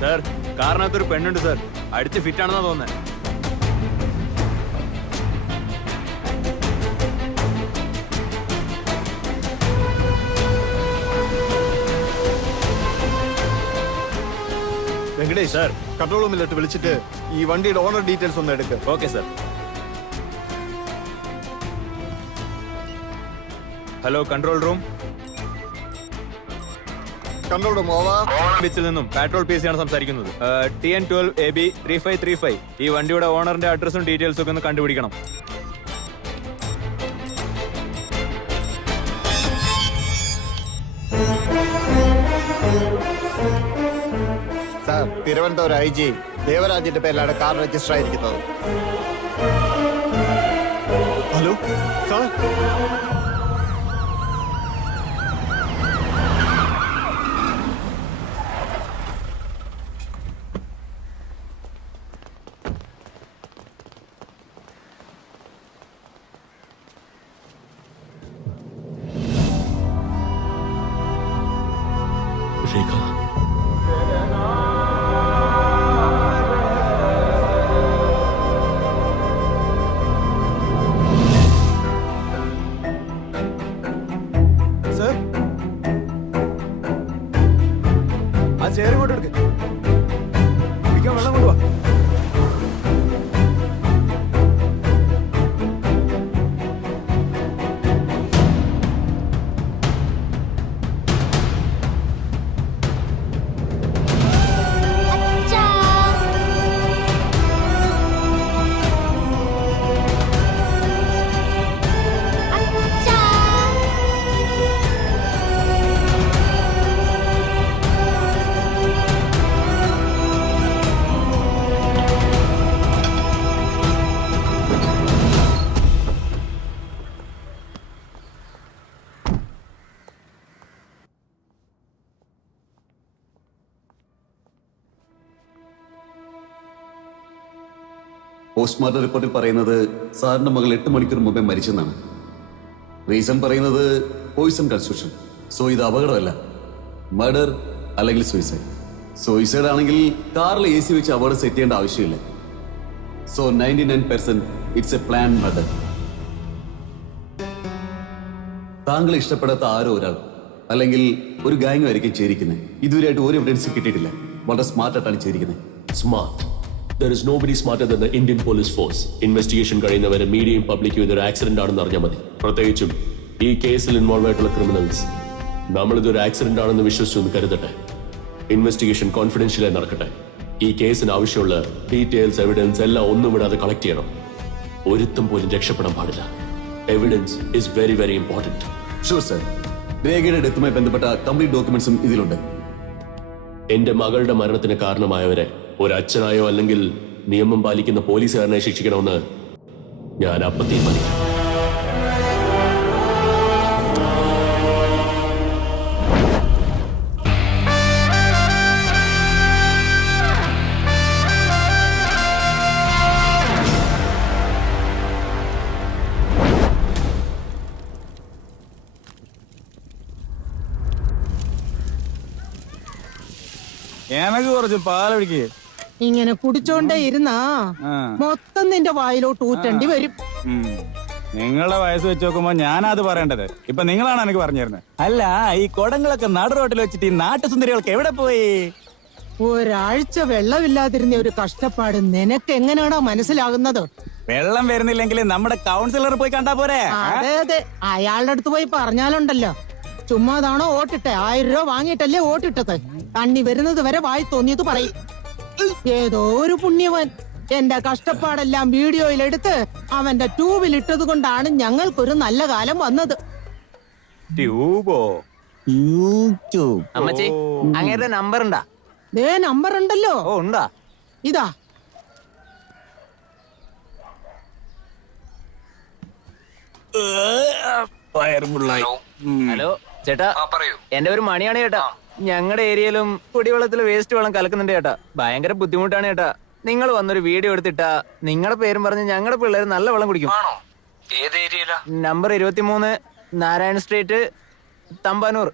Sir, കാറിനകത്തൊരു പെണ്ണുണ്ട് sir. അടിച്ച് ഫിറ്റ് ആണെന്നാ തോന്നുന്നത്. വെങ്കടേഷ് സർ, കൺട്രോൾ റൂമിലോട്ട് വിളിച്ചിട്ട് ഈ വണ്ടിയുടെ ഓണർ ഡീറ്റെയിൽസ് ഒന്ന് എടുക്കുക. Okay sir. Hello control room. Control room over. ബീച്ചിൽ നിന്നും പെട്രോൾ പി സി ആണ് സംസാരിക്കുന്നത്. TN12 AB 3535. ഈ വണ്ടിയുടെ ഓണറിന്റെ അഡ്രസ്സും ഡീറ്റെയിൽസും ഒക്കെ ഒന്ന് കണ്ടുപിടിക്കണം. സാർ, തിരുവനന്തപുരം IG ദേവരാജിന്റെ പേരിലാണ് കാർ രജിസ്റ്റർ ആയിരിക്കുന്നത്. Hello sir. രേഖ, സർ, ആ ചെയർ ഇങ്ങോട്ട് എടുക്ക്. കുടിക്കാൻ വെള്ളം കൊണ്ടുവാ. പോസ്റ്റ്മോർട്ടം റിപ്പോർട്ടിൽ പറയുന്നത് സാറിന്റെ മകൾ 8 മണിക്കൂർ മുമ്പേ മരിച്ചെന്നാണ്. റീസൺ പറയുന്നത് പോയിസൺ കൺസ്യൂഷൻ. സോ ഇത് അപകടമല്ല, മർഡർ അല്ലെങ്കിൽ സൂയിസൈഡ്. സൂയിസൈഡ് ആണെങ്കിൽ കാറിൽ AC വെച്ച് അപകടം സെറ്റ് ചെയ്യേണ്ട ആവശ്യമില്ല. So 99% it's A plan murder. താങ്കൾ ഇഷ്ടപ്പെടാത്ത ആരോ ഒരാൾ അല്ലെങ്കിൽ ഒരു ഗാങ് ആയിരിക്കും ചേരിക്കുന്നത്. ഇതുവരെയായിട്ട് ഒരു എവിഡൻസ് കിട്ടിയിട്ടില്ല. വളരെ സ്മാർട്ടായിട്ടാണ് ചേരിക്കുന്നത്. Smart. There is nobody smarter than the Indian police force. Investigation കഴിയുന്നവരെ മീഡിയയും പബ്ലിക്കും ഇതൊരു ആക്സിഡന്റ് ആണെന്ന് അറിഞ്ഞാൽ മതി. പ്രത്യേകിച്ചും ഈ കേസിൽ ഇൻവോൾവ് ആയിട്ടുള്ള ക്രിമിനൽസ്. നമ്മളിതൊരു ആക്സിഡന്റ് ആണെന്ന് വിശ്വസിച്ചൊന്ന് കരുതട്ടെ. ഇൻവെസ്റ്റിഗേഷൻ കോൺഫിഡൻഷ്യലായി നടക്കട്ടെ. ഈ കേസിന് ആവശ്യമുള്ള ഡീറ്റെയിൽസ്, എവിഡൻസ് എല്ലാം ഒന്നും വിടാതെ കളക്ട് ചെയ്യണം. ഒരുത്തും പോലും രക്ഷപ്പെടാൻ പാടില്ല. Evidence is very very important. Sure sir. രേഖയുടെ ഡെത്തുമായി ബന്ധപ്പെട്ട കംപ്ലീറ്റ് ഡോക്യുമെന്റ്സും ഇതിലുണ്ട്. എന്റെ മകളുടെ മരണത്തിന് കാരണമായവരെ ഒരു അച്ഛനായോ അല്ലെങ്കിൽ നിയമം പാലിക്കുന്ന പോലീസുകാരനെ ശിക്ഷിക്കണമെന്ന് ഞാൻ അപ്പം തീരുമാനിക്കും. എനിക്ക് കുറച്ച് പാലൊഴിക്ക്. ഇങ്ങനെ കുടിച്ചോണ്ടേ ഇരുന്നാ മൊത്തം നിന്റെ വായിലോട്ട് ഊറ്റേണ്ടി വരും. നിങ്ങളുടെ വയസ്സ് വെച്ച് നോക്കുമ്പോ ഞാനത് പറയേണ്ടത്. ഇപ്പൊ നിങ്ങളാണ് എനിക്ക് പറഞ്ഞു തരുന്നത്. അല്ല, ഈ കുടങ്ങളൊക്കെ നടു റോട്ടിൽ വെച്ചിട്ട് ഈ നാട്ടുസുന്ദരികൾക്ക് എവിടെ പോയി? ഒരാഴ്ച വെള്ളമില്ലാതിരുന്ന ഒരു കഷ്ടപ്പാട് നിനക്ക് എങ്ങനെയാണോ മനസ്സിലാകുന്നത്? വെള്ളം വരുന്നില്ലെങ്കിൽ നമ്മുടെ കൗൺസിലർ പോയി കണ്ടാ പോരെ? അതെ അതെ, അയാളുടെ അടുത്ത് പോയി പറഞ്ഞാലുണ്ടല്ലോ. ചുമ്മാതാണോ വോട്ടിട്ടെ? 1000 രൂപ വാങ്ങിയിട്ടല്ലേ വോട്ടിട്ടത്? കണ്ണി വരുന്നത് വരെ വായി തോന്നിയത് പറയും. ഏതോ ഒരു പുണ്യവൻ എന്റെ കഷ്ടപ്പാടെല്ലാം വീഡിയോയിലെടുത്ത് അവന്റെ ട്യൂബിൽ ഇട്ടത് കൊണ്ടാണ് ഞങ്ങൾക്കൊരു നല്ല കാലം വന്നത്. ട്യൂബോ? അമ്മച്ചി, അങ്ങേരുടെ നമ്പർ ഉണ്ടാ? ദേ നമ്പർ ഉണ്ടല്ലോ. ഓ ഉണ്ടാ? ഇതാ. ഹലോ ചേട്ടാ, എന്റെ ഒരു മണിയാണ് ചേട്ടാ. ഞങ്ങളുടെ ഏരിയയിലും കുടിവെള്ളത്തിൽ വേസ്റ്റ് വെള്ളം കലക്കുന്നുണ്ട് ചേട്ടാ. ഭയങ്കര ബുദ്ധിമുട്ടാണ് ചേട്ടാ. നിങ്ങൾ വന്നൊരു വീഡിയോ എടുത്തിട്ടാ നിങ്ങളുടെ പേരും പറഞ്ഞ് ഞങ്ങളുടെ പിള്ളേർ നല്ല വെള്ളം കുടിക്കും. Number 23 Narayana street, Thampanoor.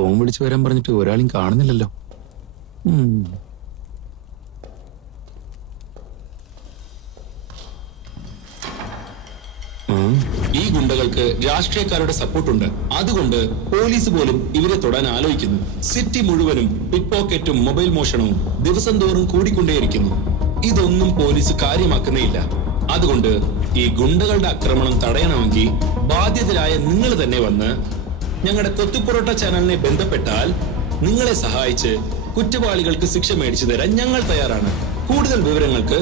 Phone വിളിച്ചു വരാൻ പറഞ്ഞിട്ട് ഒരാളും കാണുന്നില്ലല്ലോ. ഈ ഗുണ്ടകൾക്ക് രാഷ്ട്രീയക്കാരുടെ സപ്പോർട്ടുണ്ട്. അതുകൊണ്ട് പോലീസ് പോലും ഇവരെ തൊടാൻ ആലോചിക്കുന്നു. സിറ്റി മുഴുവനും പിറ്റ് പോക്കറ്റും മൊബൈൽ മോഷണവും ദിവസം തോറും കൂടിക്കൊണ്ടേയിരിക്കുന്നു. ഇതൊന്നും പോലീസ് കാര്യമാക്കുന്നേയില്ല. അതുകൊണ്ട് ഈ ഗുണ്ടകളുടെ ആക്രമണം തടയണമെങ്കിൽ ബാധ്യതരായ നിങ്ങൾ തന്നെ വന്ന് ഞങ്ങളുടെ കൊത്തുപൊറോട്ട ചാനലിനെ ബന്ധപ്പെട്ടാൽ നിങ്ങളെ സഹായിച്ച് കുറ്റവാളികൾക്ക് ശിക്ഷ മേടിച്ചു തരാൻ ഞങ്ങൾ തയ്യാറാണ്. കൂടുതൽ വിവരങ്ങൾക്ക്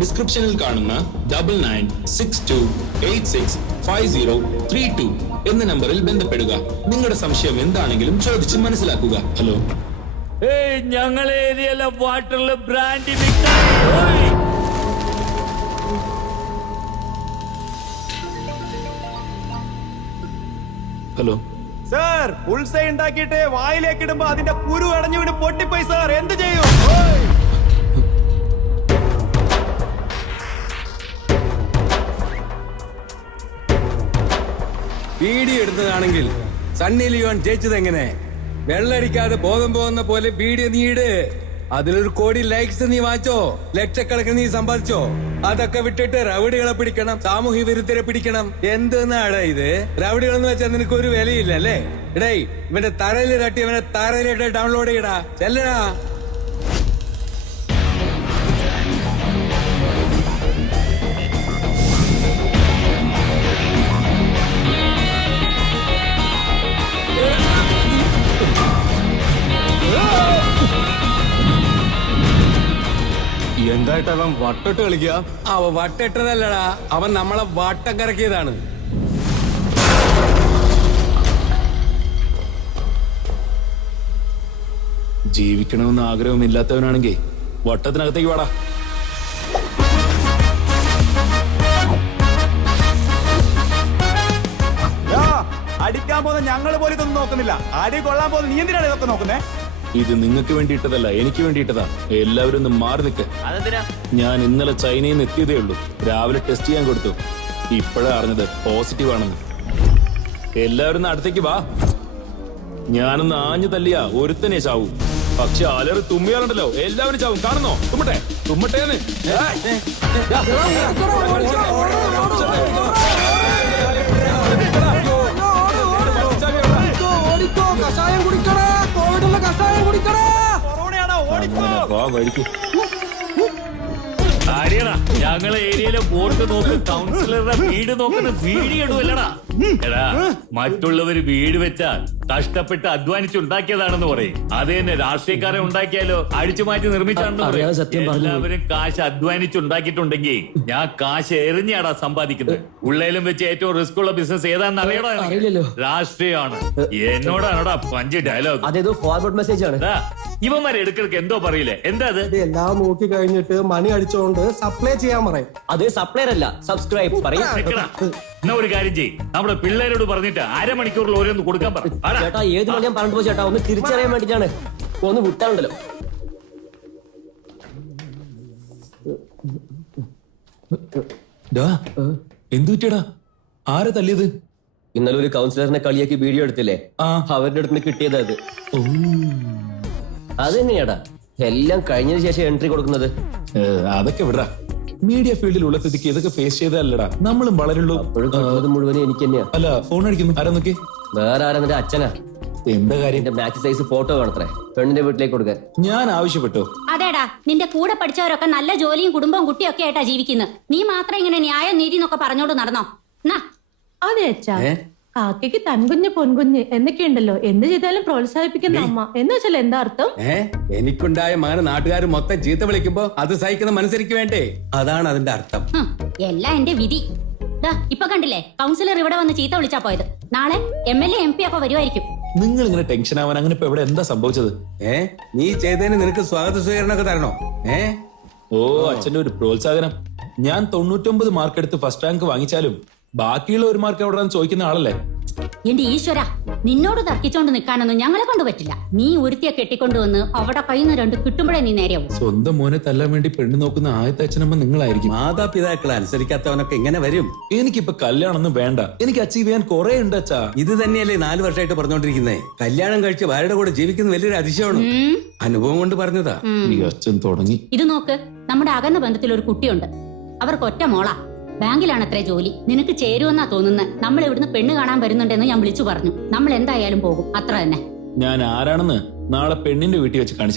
ഡിസ്ക്രിപ്ഷനിൽ കാണുന്ന 9962865032 എന്ന നമ്പറിൽ ബന്ധപ്പെടുക. നിങ്ങളുടെ സംശയം എന്താണെങ്കിലും ചോദിച്ച് മനസ്സിലാക്കുക. ഹലോ, ഞങ്ങളെ ഏരിയയിലെ വാട്ടറിൽ ബ്രാൻഡി ഹലോ സാർ, ഉൾസൈ ഉണ്ടാക്കിയിട്ട് വായിലേക്ക് ഇടുമ്പോ അതിന്റെ കുരു അടഞ്ഞു വീണ് പൊട്ടിപ്പോയി സാർ. എന്ത് ചെയ്യും? വീഡിയോ എടുത്തതാണെങ്കിൽ സണ്ണി ലിയോൺ ജയിച്ചത് എങ്ങനെ? വെള്ളടിക്കാതെ ബോധം പോകുന്ന പോലെ വീഡിയോ നീ ഇട്. അതിലൊരു കോടി ലൈക്സ് നീ വാങ്ങിച്ചോ, ലക്ഷക്കണക്കിന് നീ സമ്പാദിച്ചോ. അതൊക്കെ വിട്ടിട്ട് റൗഡികളെ പിടിക്കണം, സാമൂഹ്യ വിരുദ്ധരെ പിടിക്കണം. എന്തെന്നാടാ ഇത്? റൗഡികളെന്ന് വെച്ചാൽ നിനക്ക് ഒരു വിലയില്ല അല്ലേ? ഇടേ, ഇവന്റെ തറയിൽ തട്ടി ഇവനെ തറയിലിട്ട് ഡൗൺലോഡ് ചെയ്യടാ. ചെല്ലടാ. എന്തായിട്ട് അവൻ വട്ടിട്ട് കളിക്കുക? അവ വട്ടിട്ടതല്ലടാ, അവൻ നമ്മളെ വട്ടം കറക്കിയതാണ്. ജീവിക്കണമെന്ന് ആഗ്രഹമില്ലാത്തവനാണെങ്കിൽ വട്ടത്തിനകത്തേക്ക് വാടാ. അടിക്കാൻ പോകുന്ന ഞങ്ങൾ പോലും ഇതൊന്നും നോക്കുന്നില്ല. അടി കൊള്ളാൻ പോകുന്ന നീ എന്തിനാണ് ഇതൊക്കെ നോക്കുന്നേ? ഇത് നിങ്ങൾക്ക് വേണ്ടിയിട്ടതല്ല, എനിക്ക് വേണ്ടിയിട്ടതാ. എല്ലാവരും ഒന്ന് മാറി നിൽക്ക്. അതെന്തിനാ? ഞാൻ ഇന്നലെ ചൈനയിൽ നിന്ന് എത്തിയതേ ഉള്ളൂ. രാവിലെ ടെസ്റ്റ് ചെയ്യാൻ കൊടുത്തു. ഇപ്പോഴാ അറിഞ്ഞത് പോസിറ്റീവ് ആണെന്ന്. എല്ലാവരും ഒന്ന് അടുത്തേക്ക് വാ. ഞാനൊന്ന് ആഞ്ഞു തല്ലിയാ ഒരുത്തനെ ചാവും. പക്ഷെ അലറി തുമ്മിയാലുണ്ടല്ലോ എല്ലാവരും ചാവും. കാണുന്നോ? തുമ്മട്ടെ തുമ്മട്ടേന്ന്. ഞങ്ങളെ ഏരിയയിലെ ബോർഡ് നോക്ക്, കൗൺസിലറുടെ വീട് നോക്കുന്ന വീഡിയോ ഇടുവല്ലടാ. എടാ, മറ്റുള്ളവര് വീട് വെച്ചാൽ കഷ്ടപ്പെട്ട് അധ്വാനിച്ചുണ്ടാക്കിയതാണെന്ന് പറയും. അത് തന്നെ രാഷ്ട്രീയക്കാരെ ഉണ്ടാക്കിയാലോ അടിച്ചു മാറ്റി നിർമ്മിച്ചാണെന്ന് പറയും. എല്ലാവരും കാശ് അധ്വാനിച്ചുണ്ടാക്കിയിട്ടുണ്ടെങ്കിൽ ഞാൻ കാശ് എറിഞ്ഞാടാ സമ്പാദിക്കുന്നത്. ഉള്ളേലും വെച്ച് ഏറ്റവും റിസ്ക് ഉള്ള ബിസിനസ് ഏതാണെന്ന് അറിയണോ? രാഷ്ട്രീയമാണ്. എന്നോടാണോടാ പഞ്ച് ഡയലോഗ്. അതേതോ ഫോർവേഡ് മെസ്സേജ് ആണ്. ഇവന്മാരെ എടുക്കിടക്ക് എന്തോ പറയില്ലേ? എന്താ അത്? എല്ലാം നോക്കി കഴിഞ്ഞിട്ട് മണി അടിച്ചോണ്ട് സപ്ലൈ ചെയ്യാൻ പറയും. അതേ സപ്ലൈർ അല്ല, സബ്സ്ക്രൈബ് പറയും. എന്നാ ഒരു കാര്യം ചെയ്യും, നമ്മുടെ പിള്ളേരോട് പറഞ്ഞിട്ട് അരമണിക്കൂറിൽ ഓരോന്ന് കൊടുക്കാൻ പറ. ചേട്ടാ, ഏത് മണിയാൻ പറഞ്ഞിട്ട് പോ ചേട്ടാ. ഒന്ന് തിരിച്ചറിയാൻ വേണ്ടിട്ടാണ്. ഒന്ന് വിട്ടാലുണ്ടല്ലോ. എന്തു പറ്റിയടാ? ആരെ തല്ലിയത്? ഇന്നലെ ഒരു കൗൺസിലറിനെ കളിയാക്കി വീഡിയോ എടുത്തില്ലേ? അവരുടെ അടുത്ത് കിട്ടിയത് അത്. അതെങ്ങനെയാടാ എല്ലാം കഴിഞ്ഞതിന് ശേഷം എൻട്രി കൊടുക്കുന്നത്? അതൊക്കെ വിടാ. മീഡിയ ഫീൽഡിലുള്ള സ്ഥിതിക്ക് ഇതൊക്കെ ഫേസ് ചെയ്തല്ലടാ. നമ്മളും വളരുള്ളൂ. അപ്പോഴും മുഴുവനും എനിക്ക് തന്നെയാ. അല്ല, ഫോൺ അടിക്കുന്നു. ആരാ നോക്കി? വേറെ ആരാ? നിന്റെ അച്ഛനാ. എന്താ കാര്യം? എന്റെ മാക്സ് സൈസ് ഫോട്ടോ വേണത്രേ പെണ്ണിന്റെ വീട്ടിലേക്ക് കൊടുക്കാൻ. ഞാൻ ആവശ്യപ്പെട്ടോ? അതേടാ, നിന്റെ കൂടെ പഠിച്ചവരൊക്കെ നല്ല ജോലിയും കുടുംബവും കുട്ടിയൊക്കെ ആയിട്ടാ ജീവിക്കുന്നത്. നീ മാത്രം ഇങ്ങനെ ന്യായം നീതി എന്നൊക്കെ പറഞ്ഞോണ്ട് നടന്നോ? അതെ അച്ഛാ, കാക്കയ്ക്ക് തൻകുഞ്ഞ് പൊൻകുഞ്ഞ് എന്നൊക്കെയുണ്ടല്ലോ. എന്ത് ചെയ്താലും പ്രോത്സാഹിപ്പിക്കുന്ന അമ്മ എന്ന് വെച്ചാൽ എന്താ അർത്ഥം? എനിക്കുണ്ടായ മകനെ നാട്ടുകാർ മൊത്തം ചീത്ത വിളിക്കുമ്പോ അത് സഹിക്കുന്ന മനസ്സിലേക്ക് വേണ്ടേ? അതാണ് അതിന്റെ അർത്ഥം. എല്ലാം എന്റെ വിധി. ഇപ്പൊ കണ്ടില്ലേ, കൗൺസിലർ ഇവിടെ വന്ന് ചീത്ത വിളിച്ചാ പോയത്. നാളെ MLA MP ഒക്കെ വരുമായിരിക്കും. നിങ്ങൾ ഇങ്ങനെ ടെൻഷൻ ആവാൻ അങ്ങനെ ഇപ്പൊ ഇവിടെ എന്താ സംഭവിച്ചത്? നീ ചെയ്തതിന് നിനക്ക് സ്വാഗത സ്വീകരണമൊക്കെ തരണോ? ഓ, അച്ഛന്റെ ഒരു പ്രോത്സാഹനം. ഞാൻ 99 മാർക്ക് എടുത്ത് ഫസ്റ്റ് റാങ്ക് വാങ്ങിച്ചാലും ബാക്കിയുള്ള ഒരു മാർക്ക് എവിടെ ചോദിക്കുന്ന ആളല്ലേ. എന്റെ ഈശ്വര, നിന്നോട് തർക്കിച്ചോണ്ട് നിൽക്കാനൊന്നും ഞങ്ങളെ കൊണ്ട് പറ്റില്ല. നീ ഒരുത്തിയെ കെട്ടിക്കൊണ്ടുവന്ന് അവിടെ കയ്യിൽ രണ്ട് കിട്ടുമ്പോഴേ നീ നേരെയാവും. സ്വന്തം മോനെ തല്ലാൻ വേണ്ടി പെണ്ണ് നോക്കുന്ന ആദ്യത്തെ അച്ഛനമ്മ നിങ്ങളായിരിക്കും. മാതാപിതാക്കളെ അനുസരിക്കാത്തവനൊക്കെ ഇങ്ങനെ വരും. എനിക്കിപ്പോ കല്യാണമൊന്നും വേണ്ട, എനിക്ക് അച്ചീവ് ചെയ്യാൻ കുറെ ഉണ്ട് അച്ഛാ. ഇത് തന്നെയല്ലേ 4 വർഷമായിട്ട് പറഞ്ഞോണ്ടിരിക്കുന്നേ. കല്യാണം കഴിച്ച് ഭാര്യയുടെ കൂടെ ജീവിക്കുന്ന വലിയൊരു അതിശയമാണ്. അനുഭവം കൊണ്ട് പറഞ്ഞതാ. ഈ അച്ഛൻ തുടങ്ങി. ഇത് നോക്ക്, നമ്മുടെ അകന്ന ബന്ധത്തിൽ ഒരു കുട്ടിയുണ്ട്. അവർക്ക് ഒറ്റ മോളാ. ബാങ്കിലാണ് അത്രേ ജോലി. നിനക്ക് ചേരുമെന്നാ തോന്നുന്നത്. നമ്മൾ ഇവിടുന്ന് പെണ്ണ് കാണാൻ വരുന്നുണ്ടെന്ന് ഞാൻ വിളിച്ചു പറഞ്ഞു. നമ്മൾ എന്തായാലും പോകും, അത്ര തന്നെ. ഞാൻ ആരാണെന്ന് നാളെ പെണ്ണിന്റെ വീട്ടിൽ വെച്ച് കാണിച്ചു